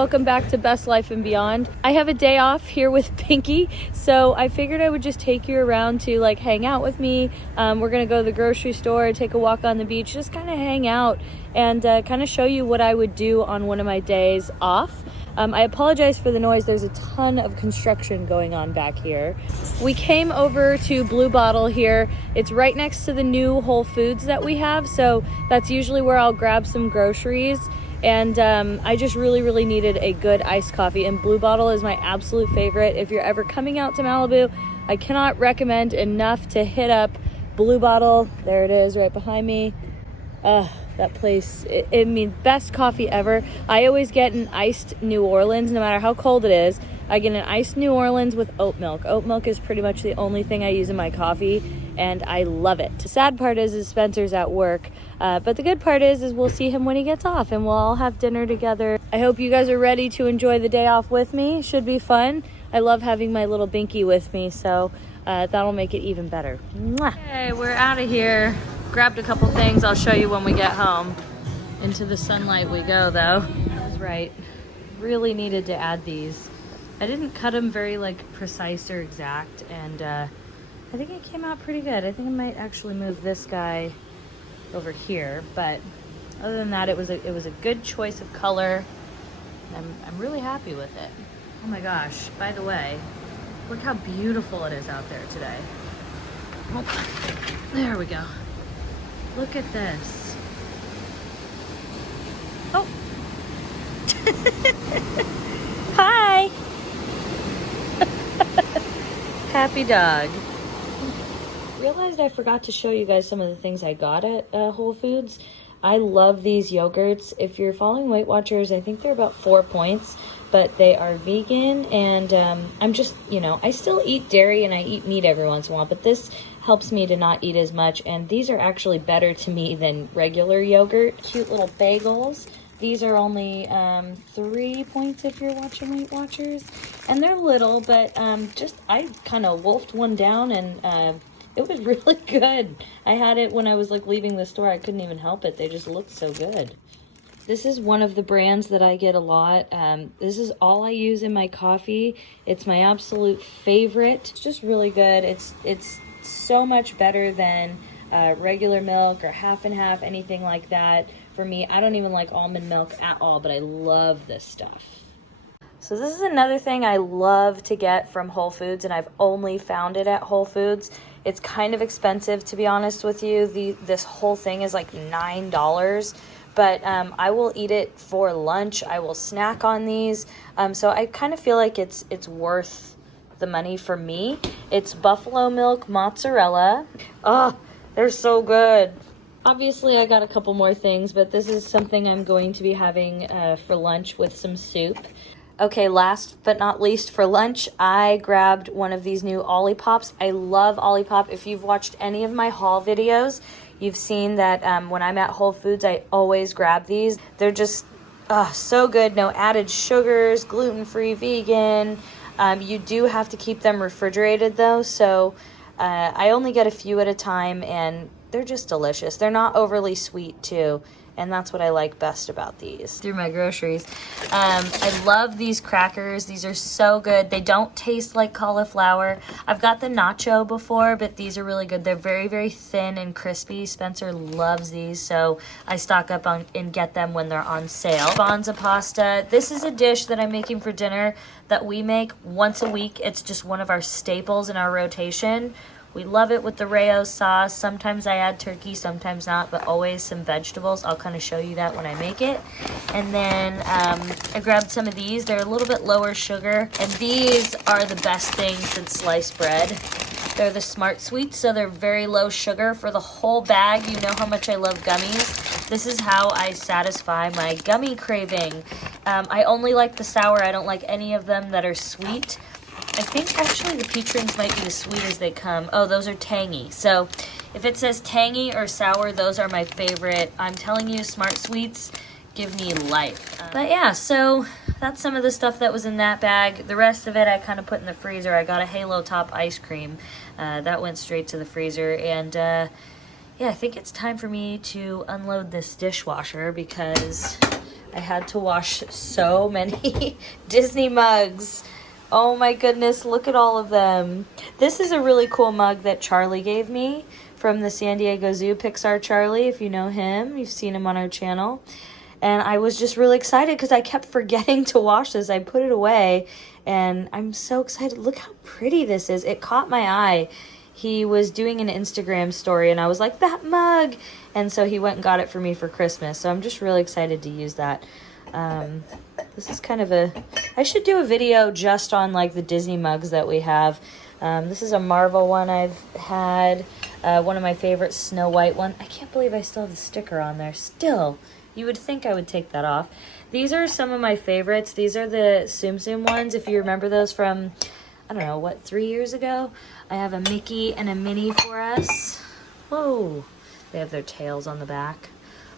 welcome back to Best Life and Beyond. I have a day off here with Pinky, so I figured I would just take you around to like hang out with me. We're gonna go to the grocery store, take a walk on the beach, just kind of hang out and kind of show you what I would do on one of my days off. I apologize for the noise. There's a ton of construction going on back here. We came over to Blue Bottle here. It's right next to the new Whole Foods that we have, so that's usually where I'll grab some groceries. And I just really needed a good iced coffee, and Blue Bottle is my absolute favorite. If you're ever coming out to Malibu, I cannot recommend enough to hit up Blue Bottle. There it is right behind me. That place, I mean, best coffee ever. I always get an iced New Orleans, no matter how cold it is. I get an iced New Orleans with oat milk. Oat milk is pretty much the only thing I use in my coffee, and I love it. The sad part is Spencer's at work, but the good part is we'll see him when he gets off, and we'll all have dinner together. I hope you guys are ready to enjoy the day off with me. Should be fun. I love having my little Binky with me, so that'll make it even better. Mwah. Okay, we're out of here. Grabbed a couple things. I'll show you when we get home. Into the sunlight we go, though. I was right. Really needed to add these. I didn't cut them very precise or exact, and I think it came out pretty good. I think I might actually move this guy over here, but other than that, it was a good choice of color. I'm really happy with it. Oh my gosh! By the way, look how beautiful it is out there today. Oh, there we go. Look at this. Oh. Hi. Happy dog. Realized I forgot to show you guys some of the things I got at Whole Foods. I love these yogurts. If you're following Weight Watchers, I think they're about 4 points, but they are vegan, and I'm just, I still eat dairy and I eat meat every once in a while, but this helps me to not eat as much, and these are actually better to me than regular yogurt. Cute little bagels. These are only 3 points if you're watching Weight Watchers, and they're little, but I kind of wolfed one down, and it was really good. I had it when I was leaving the store. I couldn't even help it. They just looked so good. This is one of the brands that I get a lot. This is all I use in my coffee. It's my absolute favorite. It's just really good. It's so much better than regular milk or half and half, anything like that. For me, I don't even like almond milk at all, but I love this stuff. So this is another thing I love to get from Whole Foods, and I've only found it at Whole Foods. It's kind of expensive, to be honest with you. This whole thing is like $9, but I will eat it for lunch. I will snack on these. So I kind of feel like it's worth the money for me. It's buffalo milk mozzarella. Oh, they're so good. Obviously, I got a couple more things, but this is something I'm going to be having for lunch with some soup. Okay, last but not least, for lunch, I grabbed one of these new Olipop. I love Olipop. If you've watched any of my haul videos, you've seen that when I'm at Whole Foods, I always grab these. They're just so good. No added sugars, gluten-free, vegan. You do have to keep them refrigerated, though, so I only get a few at a time, and they're just delicious. They're not overly sweet, too. And that's what I like best about these. Through my groceries. I love these crackers. These are so good. They don't taste like cauliflower. I've got the nacho before, but these are really good. They're very thin and crispy. Spencer loves these, so I stock up on and get them when they're on sale. Bonza Pasta. This is a dish that I'm making for dinner that we make once a week. It's just one of our staples in our rotation. We love it with the Rayo sauce. Sometimes I add turkey, sometimes not, but always some vegetables. I'll kind of show you that when I make it. And then I grabbed some of these. They're a little bit lower sugar. And these are the best thing since sliced bread. They're the Smart Sweets, so they're very low sugar. For the whole bag, you know how much I love gummies. This is how I satisfy my gummy craving. I only like the sour. I don't like any of them that are sweet. I think actually the peach rings might be as sweet as they come. Oh, those are tangy. So if it says tangy or sour, those are my favorite. I'm telling you, Smart Sweets give me life. But yeah, so that's some of the stuff that was in that bag. The rest of it I kind of put in the freezer. I got a Halo Top ice cream. That went straight to the freezer. And yeah, I think it's time for me to unload this dishwasher because I had to wash so many Disney mugs. Oh my goodness, look at all of them. This is a really cool mug that Charlie gave me from the San Diego Zoo. Pixar Charlie, if you know him, you've seen him on our channel. And I was just really excited because I kept forgetting to wash this. I put it away and I'm so excited. Look how pretty this is. It caught my eye. He was doing an Instagram story and I was like, that mug. And so he went and got it for me for Christmas. So I'm just really excited to use that. This is kind of I should do a video just on like the Disney mugs that we have. This is a Marvel one I've had. One of my favorite Snow White one. I can't believe I still have the sticker on there. Still. You would think I would take that off. These are some of my favorites. These are the Tsum Tsum ones. If you remember those from, I don't know, what, 3 years ago? I have a Mickey and a Minnie for us. Whoa. They have their tails on the back.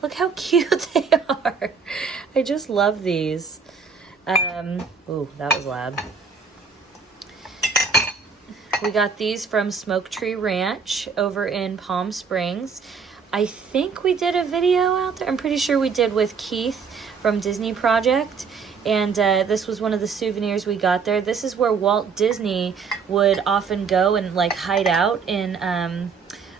Look how cute they are. I just love these. Ooh, that was loud. We got these from Smoke Tree Ranch over in Palm Springs. I think we did a video out there. I'm pretty sure we did with Keith from Disney Project. And this was one of the souvenirs we got there. This is where Walt Disney would often go and like hide out in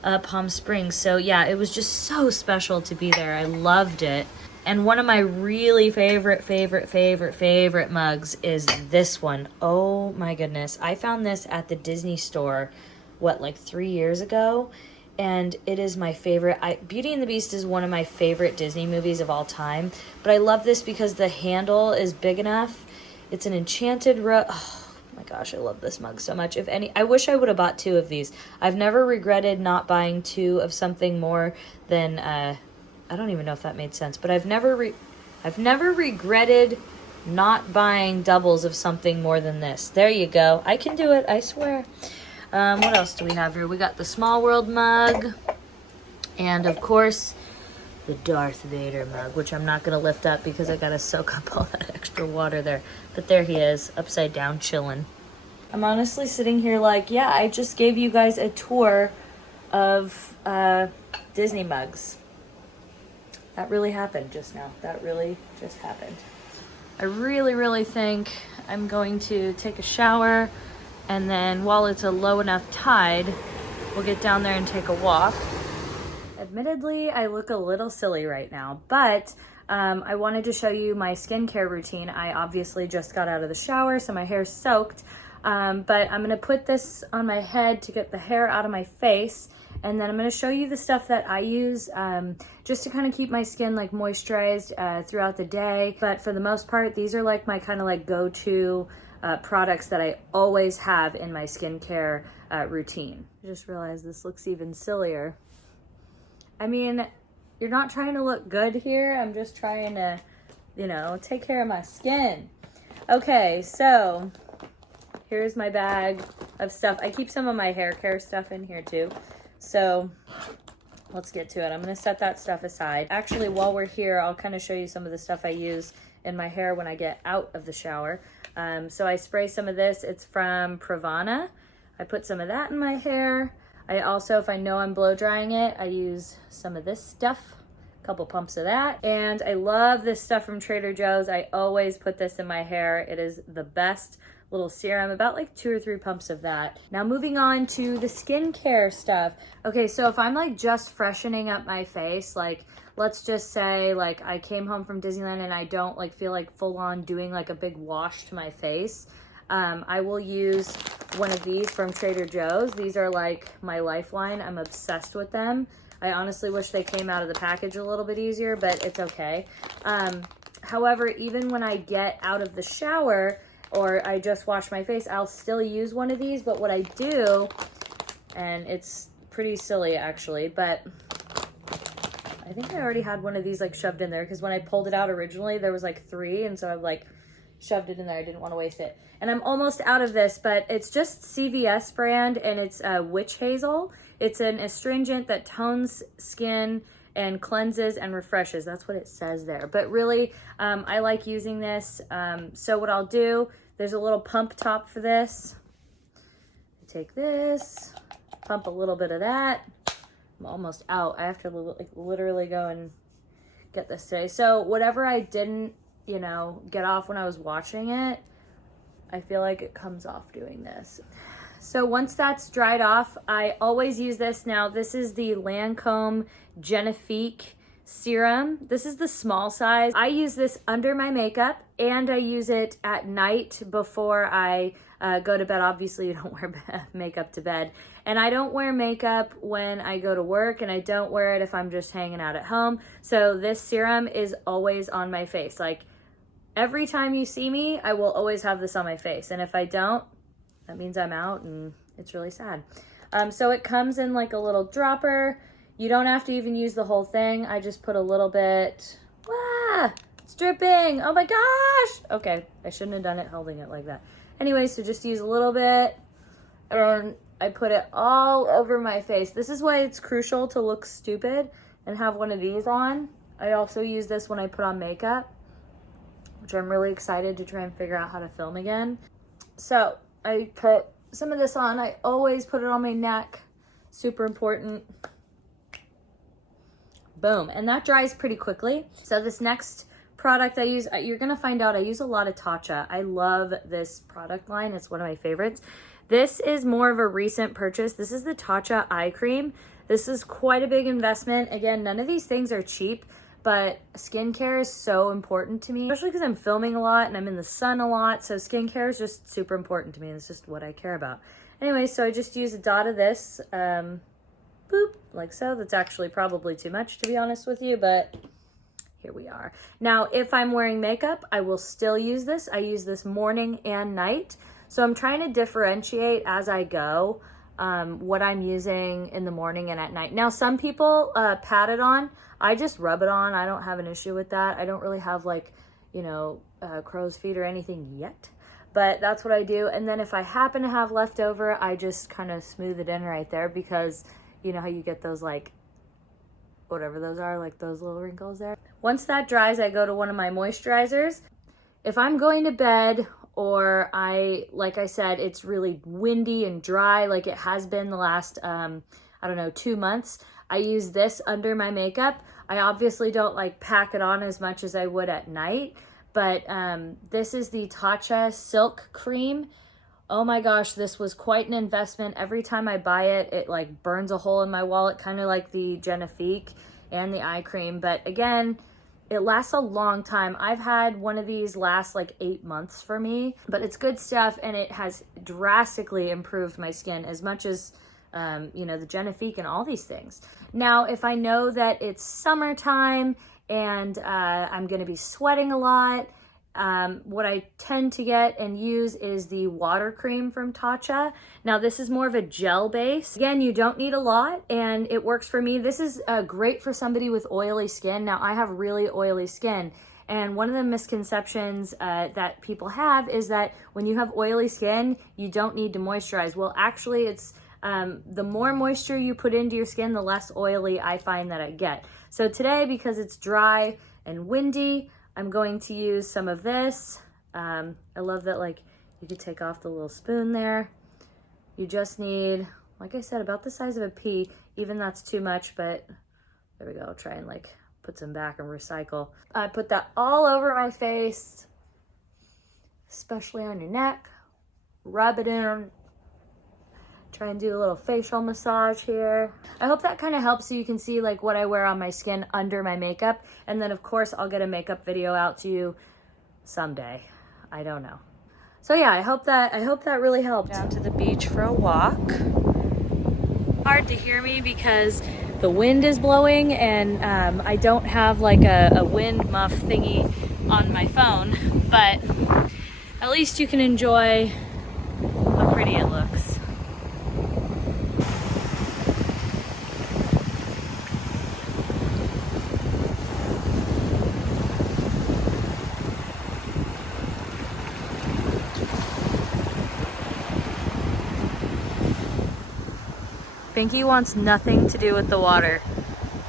Palm Springs. So yeah, it was just so special to be there. I loved it. And one of my really favorite mugs is this one. Oh my goodness. I found this at the Disney store, what, like 3 years ago? And it is my favorite. Beauty and the Beast is one of my favorite Disney movies of all time. But I love this because the handle is big enough. It's an enchanted rose. Oh my gosh, I love this mug so much. If any, I wish I would have bought 2 of these. I've never regretted not buying 2 of something more than, I don't even know if that made sense. But I've never regretted not buying doubles of something more than this. There you go. I can do it, I swear. What else do we have here? We got the Small World mug. And, of course, the Darth Vader mug, which I'm not going to lift up because I got to soak up all that extra water there. But there he is, upside down, chilling. I'm honestly sitting here like, yeah, I just gave you guys a tour of Disney mugs. That really happened just now. That really just happened. I really think I'm going to take a shower. And then while it's a low enough tide, we'll get down there and take a walk. Admittedly, I look a little silly right now, but I wanted to show you my skincare routine. I obviously just got out of the shower, so my hair's soaked. But I'm gonna put this on my head to get the hair out of my face. And then I'm gonna show you the stuff that I use just to kind of keep my skin like moisturized throughout the day. But for the most part, these are like my kind of like go-to products that I always have in my skincare routine. I just realized this looks even sillier. I mean, you're not trying to look good here. I'm just trying to, you know, take care of my skin. Okay, so here's my bag of stuff. I keep some of my hair care stuff in here too. So let's get to it. I'm gonna set that stuff aside. Actually, while we're here, I'll kind of show you some of the stuff I use in my hair when I get out of the shower. So I spray some of this. It's from Pravana. I put some of that in my hair. I also, if I know I'm blow drying it, I use some of this stuff, a couple pumps of that. And I love this stuff from Trader Joe's. I always put this in my hair. It is the best little serum, about like 2 or 3 pumps of that. Now moving on to the skincare stuff. Okay, so if I'm like just freshening up my face, like let's just say like I came home from Disneyland and I don't like feel like full on doing like a big wash to my face, I will use one of these from Trader Joe's. These are like my lifeline. I'm obsessed with them. I honestly wish they came out of the package a little bit easier, but it's okay. However, even when I get out of the shower or I just wash my face, I'll still use one of these. But what I do, and it's pretty silly actually, but I think I already had one of these like shoved in there because when I pulled it out originally, there was like 3. And so I like shoved it in there. I didn't want to waste it. And I'm almost out of this, but it's just CVS brand and it's witch hazel. It's an astringent that tones skin and cleanses and refreshes. That's what it says there. But really, I like using this. So what I'll do, there's a little pump top for this. I take this, pump a little bit of that, I'm almost out. I have to like literally go and get this today. So whatever I didn't, you know, get off when I was watching it, I feel like it comes off doing this. So once that's dried off, I always use this. Now, this is the Lancome Genifique Serum. This is the small size. I use this under my makeup, and I use it at night before I go to bed. Obviously, you don't wear makeup to bed. And I don't wear makeup when I go to work, and I don't wear it if I'm just hanging out at home. So this serum is always on my face. Like, every time you see me, I will always have this on my face. And if I don't, that means I'm out, and it's really sad. So it comes in like a little dropper. You don't have to even use the whole thing. I just put a little bit. Ah, it's dripping. Oh my gosh. Okay, I shouldn't have done it holding it like that. Anyway, so just use a little bit. And I put it all over my face. This is why it's crucial to look stupid and have one of these on. I also use this when I put on makeup, which I'm really excited to try and figure out how to film again. So I put some of this on. I always put it on my neck. Super important. Boom. And that dries pretty quickly. So this next product I use, you're going to find out I use a lot of Tatcha. I love this product line. It's one of my favorites. This is more of a recent purchase. This is the Tatcha Eye Cream. This is quite a big investment. Again, none of these things are cheap, but skincare is so important to me, especially because I'm filming a lot and I'm in the sun a lot. So skincare is just super important to me. It's just what I care about. Anyway, so I just use a dot of this, boop, like so. That's actually probably too much, to be honest with you, but here we are. Now, if I'm wearing makeup, I will still use this. I use this morning and night. So I'm trying to differentiate as I go what I'm using in the morning and at night. Now, some people pat it on. I just rub it on. I don't have an issue with that. I don't really have like, you know, crow's feet or anything yet, but that's what I do. And then if I happen to have leftover, I just kind of smooth it in right there, because you know how you get those like, whatever those are, like those little wrinkles there. Once that dries, I go to one of my moisturizers. If I'm going to bed, or like I said, it's really windy and dry, like it has been the last, I don't know, 2 months, I use this under my makeup. I obviously don't like pack it on as much as I would at night, but this is the Tatcha Silk Cream. Oh my gosh, this was quite an investment. Every time I buy it, it like burns a hole in my wallet, kind of like the Genifique and the eye cream. But again, it lasts a long time. I've had one of these last like 8 months for me, but it's good stuff, and it has drastically improved my skin as much as, you know, the Genifique and all these things. Now, if I know that it's summertime and I'm gonna be sweating a lot, what I tend to get and use is the water cream from Tatcha. Now, this is more of a gel base. Again, you don't need a lot, and it works for me. This is great for somebody with oily skin. Now, I have really oily skin, and one of the misconceptions that people have is that when you have oily skin, you don't need to moisturize. Well, actually, it's the more moisture you put into your skin, the less oily I find that I get. So today, because it's dry and windy, I'm going to use some of this. I love that, like, you could take off the little spoon there. You just need, like I said, about the size of a pea. Even that's too much, but there we go. I'll try and like put some back and recycle. I put that all over my face, especially on your neck. Rub it in. Try and do a little facial massage here. I hope that kind of helps so you can see like what I wear on my skin under my makeup. And then of course I'll get a makeup video out to you someday. I don't know. So yeah, I hope that really helped. Down to the beach for a walk. Hard to hear me because the wind is blowing, and I don't have like a wind muff thingy on my phone, but at least you can enjoy how pretty it looks. Pinky wants nothing to do with the water.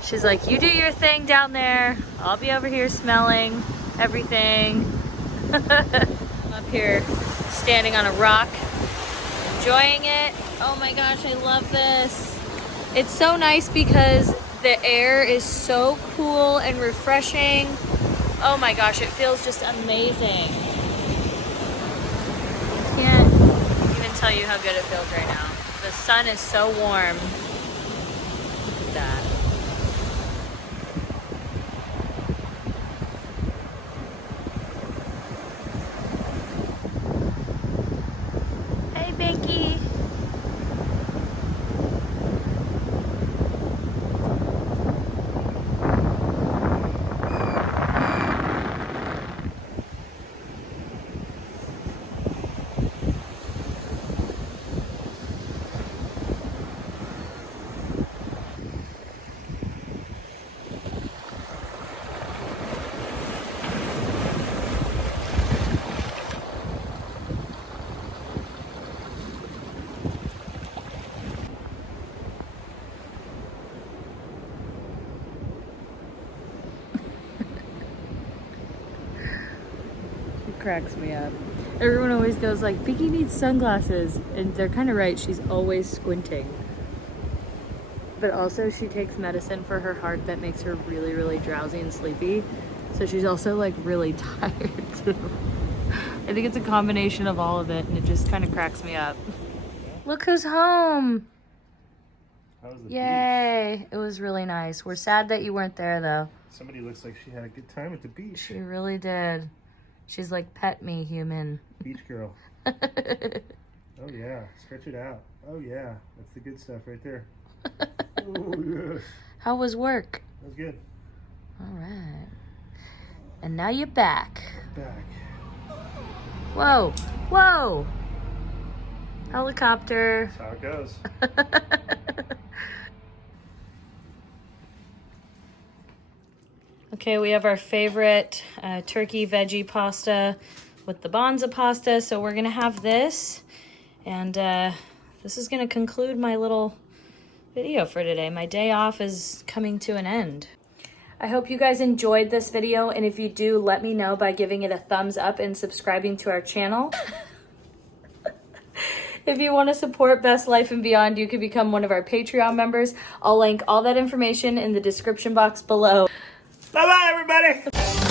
She's like, you do your thing down there. I'll be over here smelling everything. I'm up here standing on a rock, enjoying it. Oh my gosh, I love this. It's so nice because the air is so cool and refreshing. Oh my gosh, it feels just amazing. Can't even tell you how good it feels right now. The sun is so warm. Look at that. Hey, Binky. Cracks me up. Everyone always goes like, Vicky needs sunglasses, and they're kind of right. She's always squinting. But also she takes medicine for her heart that makes her really, really drowsy and sleepy. So she's also like really tired too. I think it's a combination of all of it, and it just kind of cracks me up. Look who's home. How was the Yay. beach? It was really nice. We're sad that you weren't there though. Somebody looks like she had a good time at the beach. She really did. She's like, pet me, human. Beach girl. Oh yeah, stretch it out. Oh yeah, that's the good stuff right there. Oh yes. How was work? That was good. All right. And now you're back. Back. Whoa, whoa. Helicopter. That's how it goes. Okay, we have our favorite turkey veggie pasta with the Bonza pasta. So we're gonna have this, and this is gonna conclude my little video for today. My day off is coming to an end. I hope you guys enjoyed this video, and if you do, let me know by giving it a thumbs up and subscribing to our channel. If you want to support Best Life and Beyond, you can become one of our Patreon members. I'll link all that information in the description box below. Bye-bye, everybody.